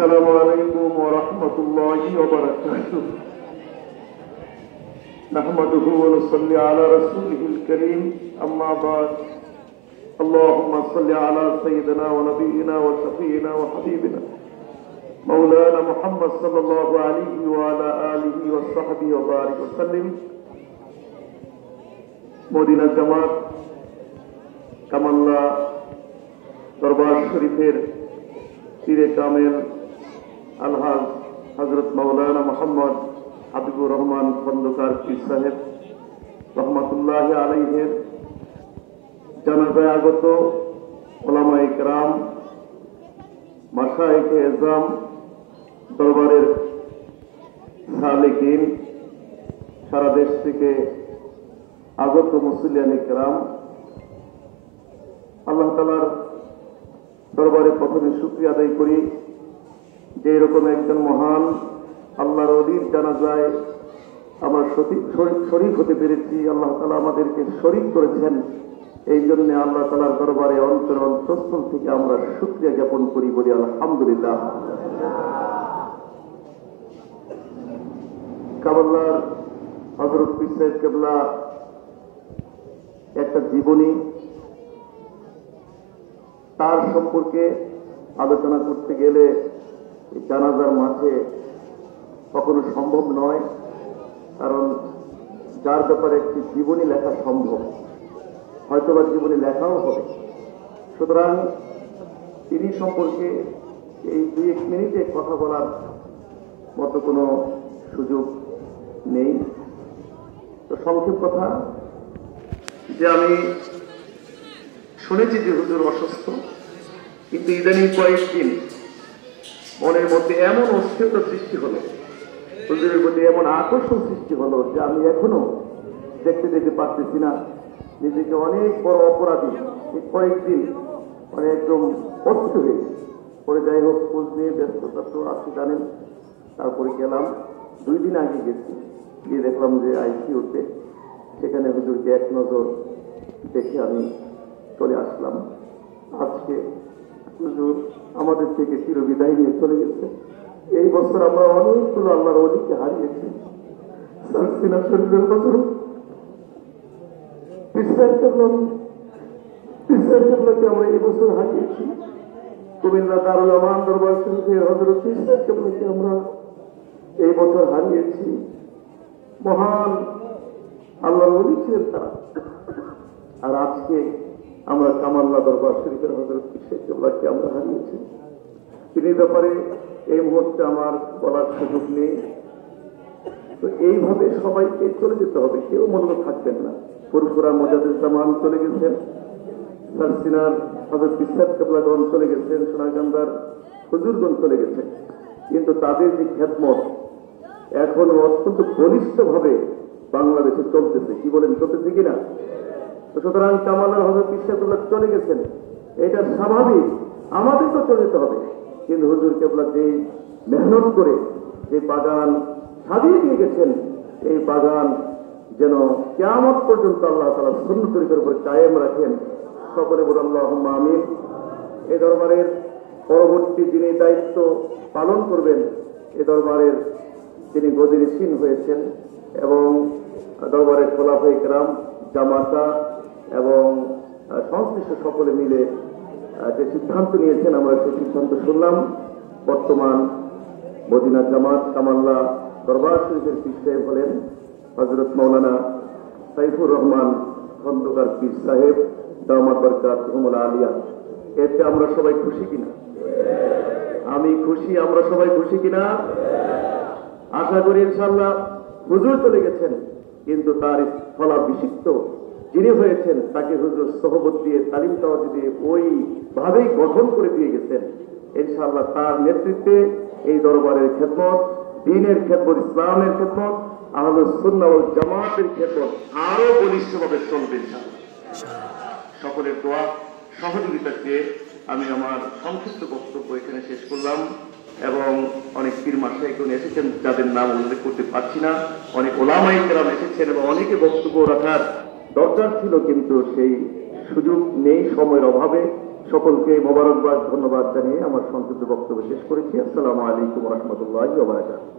السلام عليكم ورحمة الله وبركاته. نحمده ونصلي على رسوله الكريم. أما بعد، اللهم صل على سيدنا ونبينا وشفينا وحبيبنا مولانا محمد صلى الله عليه وعلى آله وصحبه وبارك وسلم. Medina জামাত কামাল্লা দরবার শরীফের পীরে কামেল আলহাজ হযরত মাওলানা মুহাম্মদ হাবিবুর রহমান খন্দকার পীর সাহেব রহমাতুল্লাহি আলাইহির জানাজায় আগত উলামায়ে কেরাম, মাশায়েখে এজম, দরবারের সালেকিন, সারা দেশ থেকে আগত মুসলিয়ানে কেরাম, আল্লাহ তাআলার দরবারে প্রথমে শুকরিয়া আদায় করি যে এরকম একজন মহান আল্লাহর ওলির জানাজায় আমরা শরীক হতে পেরেছি। আল্লাহ তাআলা আমাদেরকে শরীক করেছেন, এই জন্য আল্লাহ তাআলার দরবারে অন্তঃস্থল থেকে আমরা শুকরিয়া জ্ঞাপন করি, বলি আলহামদুলিল্লাহ। কামাল্লার হযরত পীর সাহেব কেবলা একটা জীবনী, তার সম্পর্কে আলোচনা করতে গেলে জানাজার মাঠে কখনো সম্ভব নয়, কারণ যার ব্যাপারে একটি জীবনী লেখা সম্ভব, হয়তোবা জীবনী লেখাও হবে। সুতরাং তিনি সম্পর্কে এই 2-1 মিনিটে কথা বলার মতো কোনো সুযোগ নেই। তো সংক্ষেপ কথা, যে আমি শুনেছি যে হুজুর অসুস্থ, কিন্তু ইদানিং কয়েকদিন মনের মধ্যে এমন অস্থিরতা সৃষ্টি হলো, হুজুরের প্রতি এমন আকর্ষণ সৃষ্টি হলো যে আমি এখনো দেখতে যেতে পারতেছি না, নিজেকে অনেক বড় অপরাধী এই কয়েকদিন মানে একদম অস্থির হয়ে পরে। যাই হোক, খোঁজ নিয়ে ব্যস্ততা তো আপনি জানেন। তারপরে গেলাম, 2 দিন আগে গেছি, গিয়ে দেখলাম যে আইসিইউতে, সেখানে হুজুরকে এক নজর দেখে আমি চলে আসলাম। আজকে হুজুর আমাদের থেকে চিরবিদায় নিয়ে চলে গেছে। এই বছর আমরা অনেকগুলো আল্লাহর ওলিকে হারিয়েছি। আমরা এই বছর হারিয়েছি। কুমিল্লা দারুল আমান দরবার শরীফের হযরত পীর সাহেব কেবলাকে আমরা এই বছর হারিয়েছি। মহান আল্লাহর ওলি ছিলেন তারা। আর আজকে আমরা কামাল্লা দরবার শরীফের হযরত পীর সাহেব কেবলাকে আমরা হারিয়েছি। তিনি ব্যাপারে এই মুহূর্তে আমার বলার সুযোগ নেই। তো এইভাবে সবাইকে চলে যেতে হবে, কেউ মনে থাকবেন না। ফুরফুরা মোজাদ্দেদুজ্জামান চলে গেছেন, সারসিনার হযরত পীর সাহেব কেবলাগণ চলে গেছেন, সোনাগান্ধার হুজুরগণ চলে গেছেন, কিন্তু তাদের যে খেদমত এখনো অত্যন্ত বলিষ্ঠভাবে বাংলাদেশে চলতেছে। কি বলেন, চলতেছে কিনা? সুতরাং কামাল্লার হযরত পীর সাহেব কেবলা চলে গেছেন, এটা স্বাভাবিক, আমাদের তো চলে যেতে হবে। কিন্তু হুজুর কেবলা যে মেহনত করে যে বাগান সাজিয়ে দিয়ে গেছেন, এই বাগান যেন কিয়ামত পর্যন্ত আল্লাহ তাআলা সুন্নাত তরিকার উপর কায়েম রাখেন। সকলে বলুন আল্লাহুম্মা আমিন। এই দরবারের পরবর্তী যিনি দায়িত্ব পালন করবেন, এই দরবারের যিনি গদিনশীন হয়েছেন এবং দরবারের খোলাফায়ে কেরাম, জামাতা এবং সংশ্লিষ্ট সকলে মিলে যে সিদ্ধান্ত নিয়েছেন, আমরা সেই সিদ্ধান্ত শুনলাম। বর্তমান মদিনা জামাত কামাল্লা দরবার শরীফের পীর সাহেব হলেন হযরত মাওলানা সাইফুর রহমান খন্দকার পীর সাহেব দামাত বরকাতুহুল আলিয়া। এতে আমরা সবাই খুশি কিনা? আমি খুশি, আমরা সবাই খুশি কিনা? আশা করি ইনশাআল্লাহ। হুজুর চলে গেছেন, কিন্তু তার স্থলাভিষিক্ত যিনি হয়েছেন তাকে হুজুর সোহবত দিয়ে, তালিম তাওয়াজ দিয়ে ওইভাবেই গঠন করে দিয়ে গেছেন। ইনশাআল্লাহ তার নেতৃত্বে এই দরবারের খেদমত, দ্বীনের খেদমত, ইসলামের খেদমত, আহলুস সুন্নাহ ওয়াল জামাতের খেদমত আরো বলিষ্ঠভাবে চলবে ইনশাআল্লাহ। সকলের দোয়া সহযোগিতা চেয়ে আমি আমার সংক্ষিপ্ত বক্তব্য এখানে শেষ করলাম। এবং অনেক পীর মাশায়েখগণ এসেছেন যাদের নাম উল্লেখ করতে পারছি না, অনেক ওলামায়ে কেরাম এসেছেন এবং অনেকে বক্তব্য রাখার দরকার ছিল, কিন্তু সেই সুযোগ নেই সময়ের অভাবে। সকলকে মোবারকবাদ ধন্যবাদ জানিয়ে আমার সংক্ষিপ্ত বক্তব্য শেষ করেছি। আসসালামু আলাইকুম রহমতুল্লাহ ওয়া বারাকাতুহু।